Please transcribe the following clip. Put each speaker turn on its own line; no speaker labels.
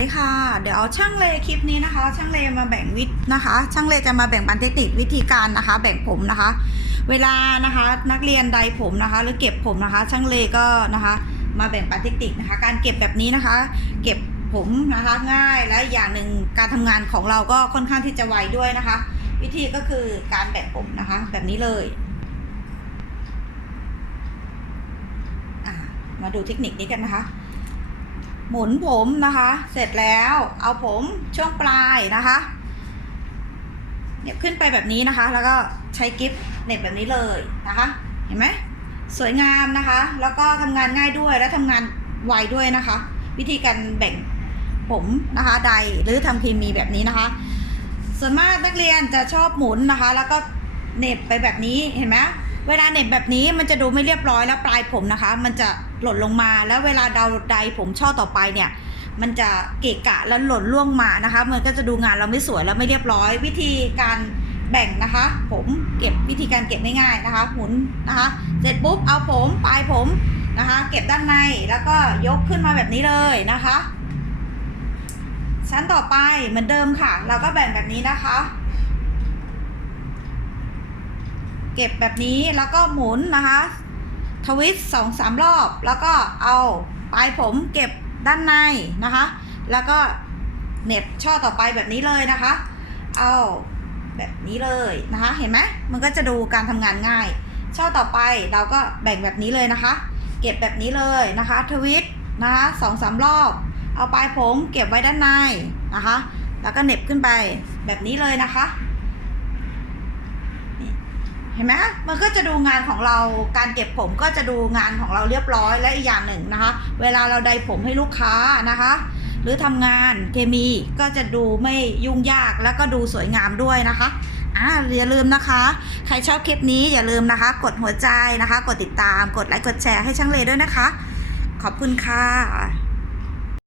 ดีค่ะ เดี๋ยวช่างเลคลิปนี้นะคะ ช่างเลมาแบ่งวิธนะคะ ช่างเลจะมาแบ่งปันเทคนิควิธีการนะคะ แบ่งผมนะคะ เวลานะคะนักเรียนใดผมนะคะ หรือเก็บผมนะคะ ช่างเลก็นะคะ มาแบ่งปันเทคนิคนะคะ การเก็บแบบนี้นะคะ เก็บผมนะคะง่ายและอย่างหนึ่งการทำงานของเราก็ค่อนข้างที่จะไวด้วยนะคะ วิธีก็คือการแบ่งผมนะคะ แบบนี้เลยมาดูเทคนิคนี้กันนะคะ หมุนผมนะคะ เสร็จแล้วเอาผมช่วงปลายนะคะเหน็บขึ้นไปแบบนี้นะคะ แล้วก็ใช้กิฟเหน็บแบบนี้เลยนะคะ เห็นไหมสวยงามนะคะ แล้วก็ทำงานง่ายด้วยและทำงานไวด้วยนะคะ วิธีการแบ่งผมนะคะใดหรือทำเคมีแบบนี้นะคะ ส่วนมากนักเรียนจะชอบหมุนนะคะ แล้วก็เหน็บไปแบบนี้เห็นไหม เวลาเน็บแบบนี้มันจะดูไม่เรียบร้อยแล้วปลายผมนะคะ มันจะหล่นลงมาแล้วเวลาเดาใดผมช่อต่อไปเนี่ย มันจะเกะกะแล้วหล่นล่วงมานะคะ มันก็จะดูงานเราไม่สวยแล้วไม่เรียบร้อย วิธีการแบ่งนะคะ ผมเก็บวิธีการเก็บง่ายๆนะคะ หมุนนะคะ เสร็จปุ๊บเอาผมปลายผมนะคะ เก็บด้านในแล้วก็ยกขึ้นมาแบบนี้เลยนะคะ ชั้นต่อไปเหมือนเดิมค่ะ เราก็แบ่งแบบนี้นะคะ เก็บแบบนี้แล้วก็หมุนนะคะ ทวิสสองสามรอบ แล้วก็เอาปลายผมเก็บด้านในนะคะ แล้วก็เน็บช่อต่อไปแบบนี้เลยนะคะ เอาแบบนี้เลยนะคะ เห็นไหมมันก็จะดูการทำงานง่าย ช่อต่อไปเราก็แบ่งแบบนี้เลยนะคะ เก็บแบบนี้เลยนะคะ ทวิตนะคะสองสามรอบ เอาปลายผมเก็บไว้ด้านในนะคะ แล้วก็เน็บขึ้นไปแบบนี้เลยนะคะ ห็นไหมมันก็จะดูงานของเราการเก็บผมก็จะดูงานของเราเรียบร้อยและอีกอย่างหนึ่งนะคะ เวลาเราใดผมให้ลูกค้านะคะ หรือทำงานเคมีก็จะดูไม่ยุ่งยากแล้วก็ดูสวยงามด้วยนะคะอ่าอย่าลืมนะคะ ใครชอบคลิปนี้อย่าลืมนะคะ กดหัวใจนะคะ กดติดตามกดไลค์กดแชร์ให้ช่างเลด้วยนะคะ ขอบคุณค่ะ